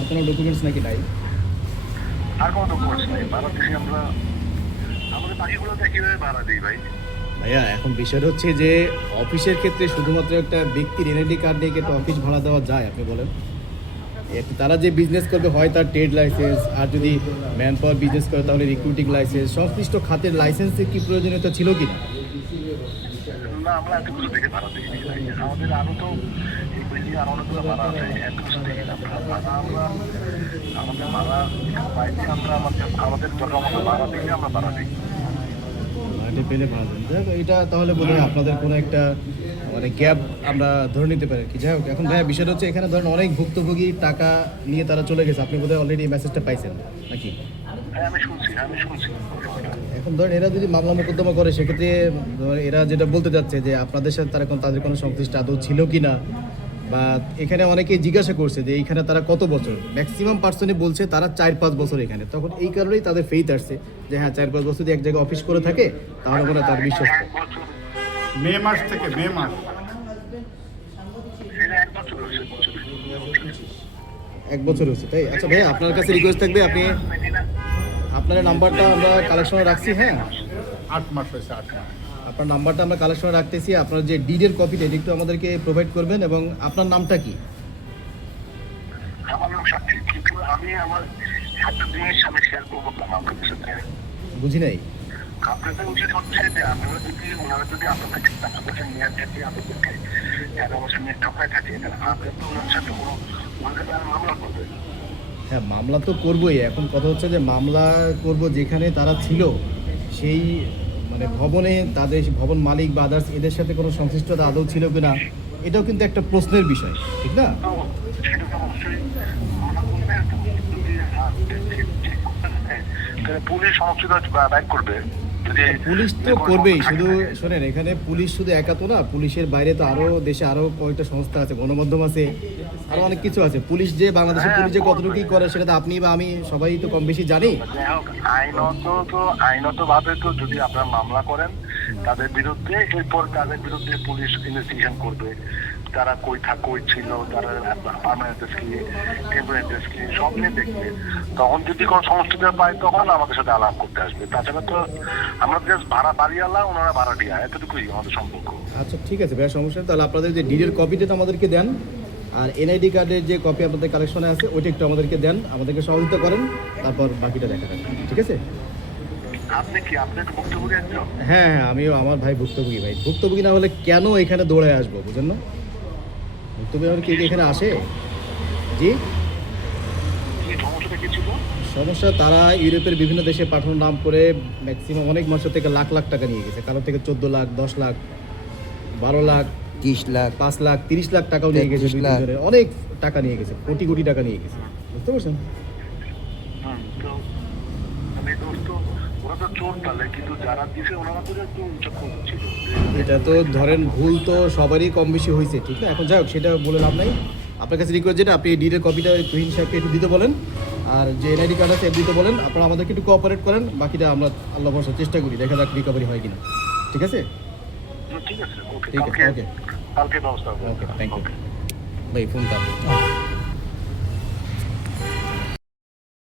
আর কোনো ডকুমেন্টস নাকি নাই? আর কোনো ডকুমেন্টস নেই, ভাড়া দিছি আমরা। আমাদের বাকিগুলোতে কিভাবে ভাড়া দিই ভাই? ভাইয়া এখন বিষয় হচ্ছে যে অফিসের ক্ষেত্রে শুধুমাত্র একটা ব্যক্তির এনআইডি কার্ড নিয়ে কি একটা অফিস ভাড়া দেওয়া যায় আপনি বলেন? তারা যে বিজনেস করবে হয় তার ট্রেড লাইসেন্স, আর যদি ম্যান পাওয়ার বিজনেস করে তাহলে রিক্রুটিং লাইসেন্স, সংশ্লিষ্ট খাতের লাইসেন্সের কি প্রয়োজনীয়তা ছিল কি না? না, আমরা এত কিছু দেখে ভাড়া দিই ভাই। আমাদের আরো তো এই বিল্ডিং আর অনেকগুলো ভাড়া আছে, এত কিছু দেখি না আমরা। আমরা আমাদের ভাড়া পাইছি, আমরা আমাদের দরকার মতো ভাড়া দিলে আমরা ভাড়া দিই। ভাড়াটি পেলে ভাড়া দেন। যাই হোক, এটা তাহলে বোধ হয় আপনাদের কোনো একটা মানে গ্যাপ আমরা ধরে নিতে পারি কি। যাই হোক, এখন ভাইয়া বিষয়টা হচ্ছে এখানে ধরেন অনেক ভুক্তভোগী টাকা নিয়ে তারা চলে গেছে, আপনি বোধহয় অলরেডি এই মেসেজটা পাইছেন নাকি? হ্যাঁ, আমি শুনছি। এখন ধরেন এরা যদি মামলা মোকদ্দমা করে সেক্ষেত্রে এরা যেটা বলতে যাচ্ছে যে আপনাদের সাথে তাদের কোনো সংশ্লিষ্ট আদৌ ছিল কি না, বা এখানে অনেকে জিজ্ঞাসা করছে যে এইখানে তারা কত বছর, ম্যাক্সিমাম পার্সনই বলছে তারা 4-5 বছর এখানে। তখন এই কারণেই তাদের ফেইথ আসছে যে হ্যাঁ 4-5 বছর যদি এক জায়গায় অফিস করে থাকে তাহলে মনে হয় তার বিশ্বাস। মে মাস থেকে মে মাস এক বছর হয়েছে তাই? আচ্ছা ভাইয়া, আপনার কাছে রিকোয়েস্ট থাকবে, আপনি আপনার নাম্বারটা আমরা কালেকশনে রাখছি। হ্যাঁ, 8 মাস হয়েছে, 8 মাস। আপনার নাম্বারটা আমরা কালেকশনে রাখতেছি। আপনার যে ডিডের কপিটা এটা একটু আমাদেরকে প্রোভাইড করবেন, এবং আপনার নামটা কি? আমার নাম সাক্ষী, কিন্তু আমি আমার একটা জিনিস আমি শেয়ার করবো আপনাদের সাথে। বুঝি নাই। আপনাদের উচিত হচ্ছে যে আপনারা যদি ওনারা যদি আপনাদের টাকা পয়সা নিয়ে থাকে, আপনাদেরকে 11 বছর নিয়ে ঠকায় থাকে, আপনার তো ওনার সাথে কোনো ওনাদের মামলা করবে। হ্যাঁ, মামলা তো করবোই। এখন কথা হচ্ছে যে মামলা করব যেখানে তারা ছিল সেই মানে ভবনে, তাদের ভবন মালিক বা আদার্স এদের সাথে কোনো সংশ্লিষ্টতা আদৌ ছিল কিনা, এটাও কিন্তু একটা প্রশ্নের বিষয়, ঠিক না? তো সেটা তো অবশ্যই মামলা করবে। যদি পুলিশ সমস্যা ব্যাক করবে, যদি পুলিশ তো করবেই। শুধু শোনেন, এখানে পুলিশ শুধু একা তো না, পুলিশের বাইরে তো আরও দেশে আরও কয়েকটা সংস্থা আছে, গণমাধ্যম আছে, আরও অনেক কিছু আছে। পুলিশ যে বাংলাদেশের পুলিশ যে কতটুকুই করে সেটা তো আপনি বা আমি সবাই তো কম বেশি জানি। যাই হোক, আইনত ভাবে তো যদি আপনারা মামলা করেন তাদের বিরুদ্ধে, এরপর তাদের বিরুদ্ধে পুলিশ ইনভেস্টিগেশন করবে, তারা কই ছিল, তারা পার্মানেন্ট কি টেম্পোরারি কি সব নিয়ে দেখবে। তখন যদি কোনো সমস্যা পায় তখন আমাদের সাথে আলাপ করতে আসবে। তাছাড়া তো আমরা জাস্ট ভাড়া বাড়িওয়ালা, ওনারা ভাড়া দিয়া, এতটুকুই আমাদের সম্পর্ক। আচ্ছা ঠিক আছে ভাইয়া, সমস্যা নেই। তাহলে আপনাদের যে ডিডের কপিটা তো আমাদেরকে দেন, আর এনআইডি কার্ডের যে কপি আপনাদের কালেকশনে আছে ওইটা একটু আমাদেরকে দেন, আমাদেরকে সহযোগিতা করেন, তারপর বাকিটা দেখা যাবে, ঠিক আছে? আপনি কি আপনার ভুক্তভোগী একজন? হ্যাঁ হ্যাঁ, আমিও, আমার ভাই ভুক্তভোগী। ভাই ভুক্তভোগী না হলে কেন এখানে দৌড়ে আসবো, বুঝেন না? ভুক্তভোগী হলে কে এখানে আসে? জি, এই সমস্যাটা কি ছিল? সমস্যা তারা ইউরোপের বিভিন্ন দেশে পাঠানোর নাম করে ম্যাক্সিমাম অনেক মাসের থেকে লাখ লাখ টাকা নিয়ে গেছে। কারো থেকে 14 লাখ, 10 লাখ, 12 লাখ, 30 লাখ, 5 লাখ, 30 লাখ টাকাও নিয়ে গেছে। 33 লাখ। অনেক টাকা নিয়ে গেছে, কোটি কোটি টাকা নিয়ে গেছে, বুঝতে পারছেন? তো আমি দোস্ত, ওরা তো চোর তাহলে, কিন্তু যারা দিছে ওনারা তো একটু চক্ষু ছিল। এটা তো ধরেন ভুল তো সবারই কম বেশি হয়েছে, ঠিক না? এখন যাই হোক, সেটা বলে লাভ নাই। আপনার কাছে রিকোয়েস্ট যেটা, আপনি ডিডের কপিটা তুহিন সাহেবকে একটু দিতে বলেন, আর যে এনআইডি কার্ড আছে দিতে বলেন। আপনারা আমাদেরকে একটু কোঅপারেট করেন, বাকিটা আমরা আল্লাহ ভরসা চেষ্টা করি, দেখা যাক রিকভারি হয় কিনা, ঠিক আছে? ঠিক আছে, ওকে, ঠিক আছে, ওকে কালকে ব্যবস্থা হবে। ওকে, থ্যাংক ইউ ভাই। ফোনটা